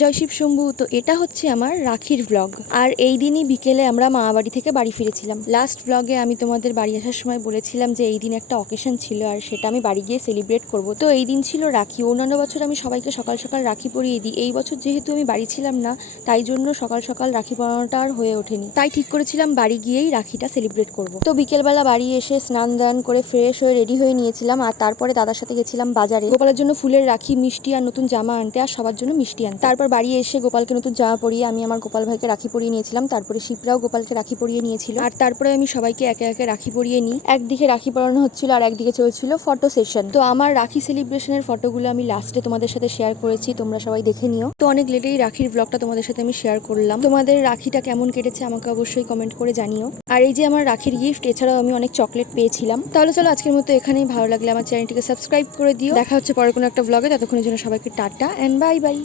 জয় শিব শম্ভু। তো এটা হচ্ছে আমার রাখির ব্লগ। আর এই দিনই বিকেলে আমরা মামাবাড়ি থেকে বাড়ি ফিরেছিলাম। লাস্ট ব্লগে আমি তোমাদের বাড়ি আসার সময় বলেছিলাম যে এই দিন একটা অকেশন ছিল আর সেটা আমি বাড়ি গিয়ে সেলিব্রেট করব। তো এই দিন ছিল রাখি। অন্যান্য বছর আমি সবাইকে সকাল সকাল রাখি পরিয়ে দিই। এই বছর যেহেতু আমি বাড়ি ছিলাম না, তাই জন্য সকাল সকাল রাখি পরানোটা আর হয়ে ওঠেনি। তাই ঠিক করেছিলাম বাড়ি গিয়েই রাখিটা সেলিব্রেট করব। তো বিকেলবেলা বাড়ি এসে স্নান দান করে ফ্রেশ হয়ে রেডি হয়ে নিয়েছিলাম। আর তারপরে দাদার সাথে গেছিলাম বাজারে গোপালের জন্য ফুলের রাখি, মিষ্টি আর নতুন জামা আনতে, আর সবার জন্য মিষ্টি আনতে। তারপর বাড়ি এসে গোপালকে নতুন জামা পরিয়ে আমি আমার গোপাল ভাইকে রাখি পরিয়ে নিয়েছিলাম। তারপরে শিবরাও গোপালকে রাখি পরিয়ে নিয়েছিল। আর তারপরে আমি সবাইকে একে একে রাখি পরিয়ে নিই। একদিকে রাখি পরানো হচ্ছিল আর একদিকে চলছিল ফটো সেশন। তো আমার রাখি সেলিব্রেশনের ফটোগুলো আমি লাস্টে তোমাদের সাথে শেয়ার করেছি, তোমরা সবাই দেখে নিও। তো অনেক লেটেই রাখির ব্লগটা তোমাদের সাথে আমি শেয়ার করলাম। তোমাদের রাখিটা কেমন কেটেছে আমাকে অবশ্যই কমেন্ট করে জানিও। আর এই যে আমার রাখির গিফট, এছাড়াও আমি অনেক চকলেট পেয়েছিলাম। তাহলে চলো আজকের মতো এখানেই। ভালো লাগলে আমার চ্যানেলটিকে সাবস্ক্রাইব করে দিও। দেখা হচ্ছে পরে কোনো একটা ব্লগে। ততক্ষণের জন্য সবাইকে টাটা এন্ড বাই বাই।